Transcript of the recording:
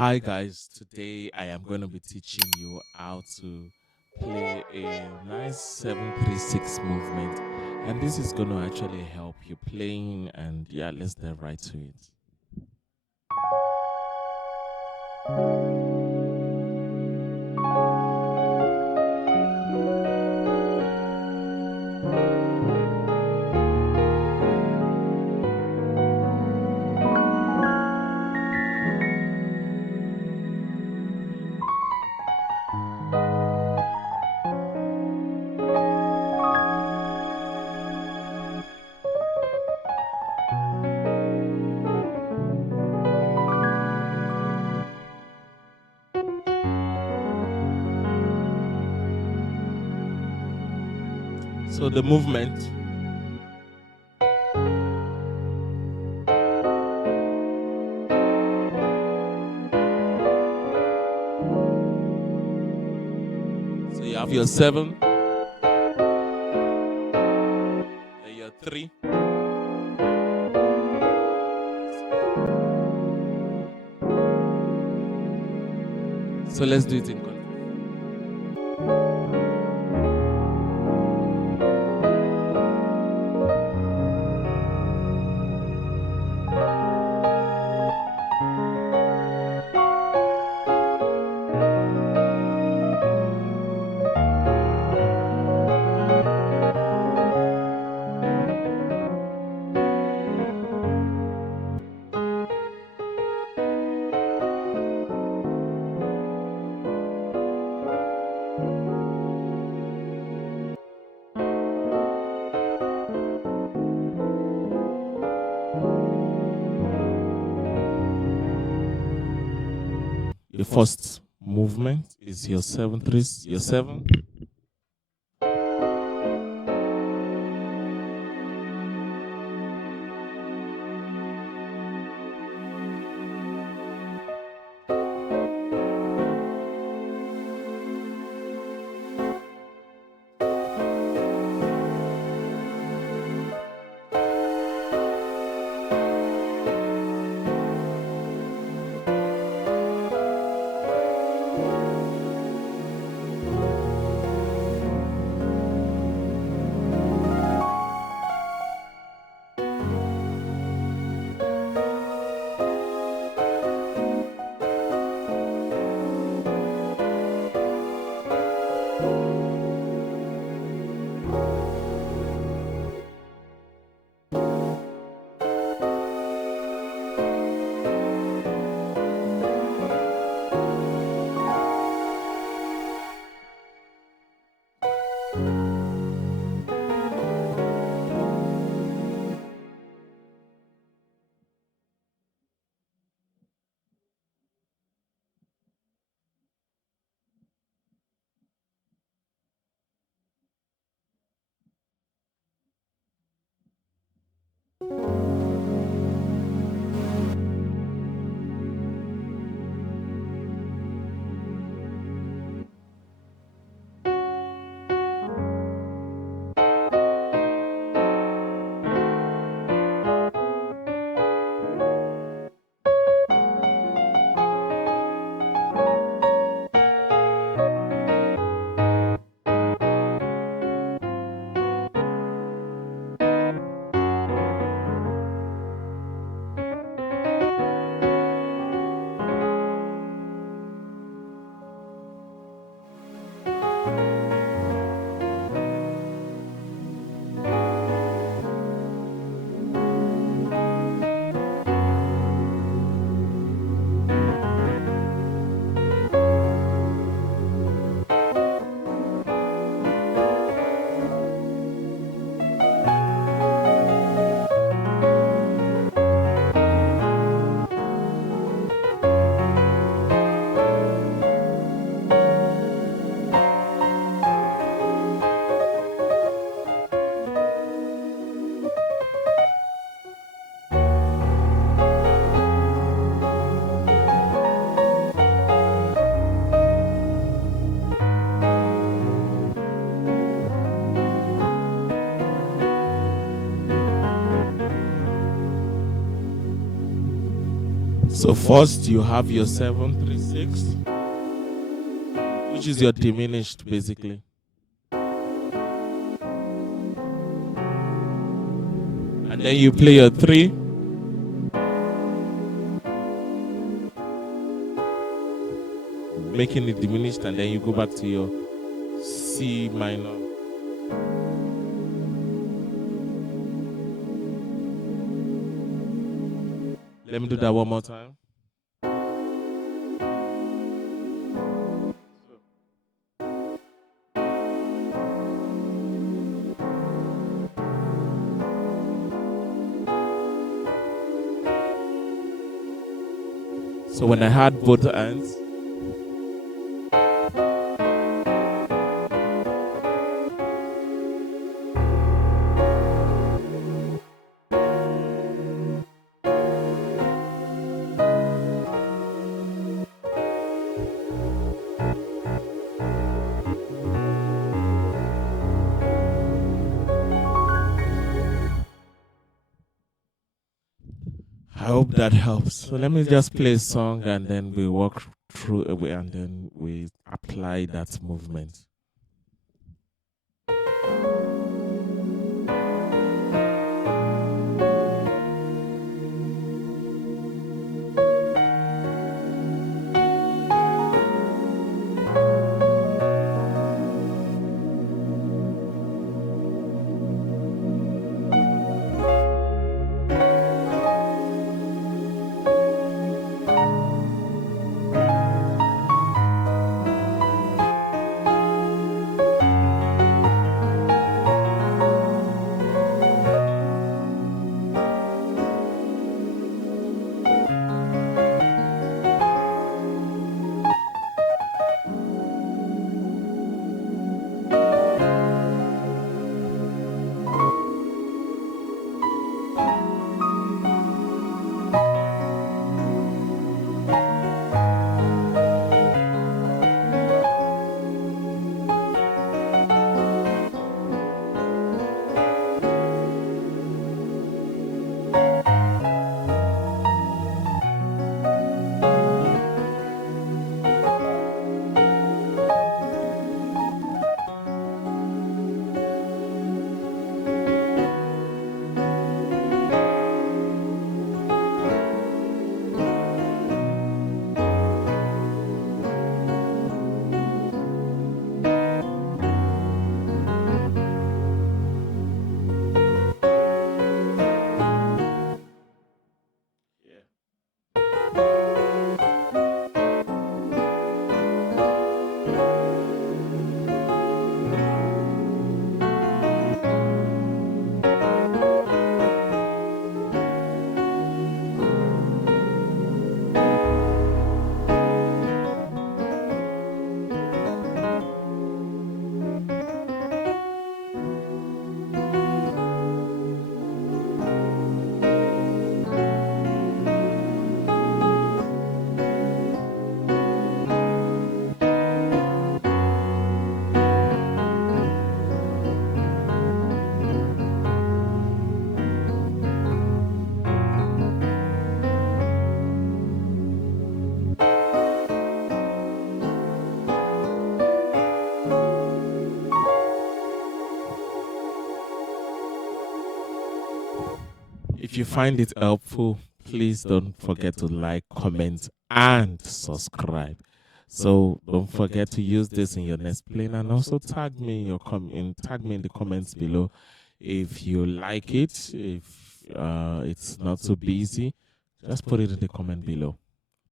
Hi guys, today I am going to be teaching you how to play a nice 736 movement, and this is going to actually help you playing. And yeah, let's dive right to it. So the movement. So you have your 7, and your 3. So let's do it in context. Your first movement is your 7 3, your 7. So first you have your 736, which is your diminished basically. And then you play your 3. Making it diminished, and then you go back to your C minor. Let me do that one more time. So when I had both hands, I hope that helps. So let me just play a song and then we walk through it and then we apply that movement. If you find it helpful, please don't forget to like, comment, and subscribe. So don't forget to use this in your next plane, and also tag me in your tag me in the comments below if you like it. If it's not so busy, just put it in the comment below.